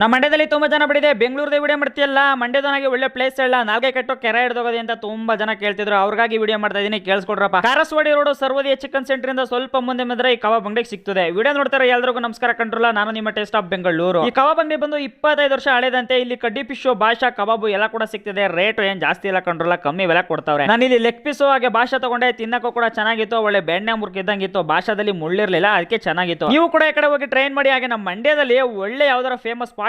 ನಮ್ಮ ಮಂಡ್ಯದಲ್ಲಿ ತುಂಬಾ ಜನ ಬಿಡಿದೆ ಬೆಂಗಳೂರದ ವಿಡಿಯೋ ಮಾಡ್ತೀಯಲ್ಲ ಮಂಡ್ಯದನಾಗೆ ಒಳ್ಳೆ ಪ್ಲೇಸ್ ಎಲ್ಲ ನಾಲ್ಗೆ ಕಟ್ಟೋ ಕೆರೆ ಹಿಡ್ದೋಗೋದಿ ಅಂತ ತುಂಬಾ ಜನ ಕೇಳ್ತಿದ್ರು. ಅವ್ರಿಗಾಗಿ ವಿಡಿಯೋ ಮಾಡ್ತಾ ಇದೀನಿ. ಕೇಳಿಸ್ಕೊಡ್ರಪ್ಪ. Karaswadi road Sarvodaya chicken center ಇಂದ ಸ್ವಲ್ಪ ಮುಂದೆ ಬಂದ್ರೆ ಈ ಕಬಾಬ್ ಅಂಗಡಿಗೆ ಸಿಗ್ತದೆ. ವಿಡಿಯೋ ನೋಡ್ತಾರೆ ಎಲ್ಲರಿಗೂ ನಮಸ್ಕಾರ. ಕಂಡ್ರಲ್ಲ, ನಾನು ನಿಮ್ಮ ಟೇಸ್ಟ್ ಆಫ್ ಬೆಂಗಳೂರು. ಈ ಕಬಾಬ್ ಅಂಗಡಿ ಬಂದು ಇಪ್ಪತ್ತೈದು ವರ್ಷ ಹಳೆದಂತೆ. ಇಲ್ಲಿ ಕಡ್ಡಿ ಪಿಶು ಭಾಷಾ ಕಬಾಬು ಎಲ್ಲ ಕೂಡ ಸಿಗ್ತದೆ. ರೇಟ್ ಏನ್ ಜಾಸ್ತಿ ಇಲ್ಲ ಕಂಡ್ರಲ್ಲ, ಕಮ್ಮಿ ಬೆಲೆ ಕೊಡ್ತಾವ್ರೆ. ನಾನು ಇಲ್ಲಿ ಲೆಗ್ ಪೀಸು ಹಾಗೆ ಭಾಷಾ ತಗೊಂಡೆ. ತಿನ್ನಕ್ಕೂ ಕೂಡ ಚೆನ್ನಾಗಿತ್ತು. ಒಳ್ಳೆ ಬೆಣ್ಣೆ ಮುರ್ಕಿದ್ದಂಗಿತ್ತು ಭಾಷಾದಲ್ಲಿ ಮುಳ್ಳಿರ್ಲಿಲ್ಲ. ಅದಕ್ಕೆ ಚೆನ್ನಾಗಿತ್ತು. ನೀವು ಕೂಡ ಈ ಕಡೆ ಹೋಗಿ ಟ್ರೈನ್ ಮಾಡಿ. ಹಾಗೆ ನಮ್ಮ ಮಂಡ್ಯದಲ್ಲಿ ಒಳ್ಳೆ ಯಾವ್ದಾರ ಫೇಮಸ್ ಸ್ಪಾಟ್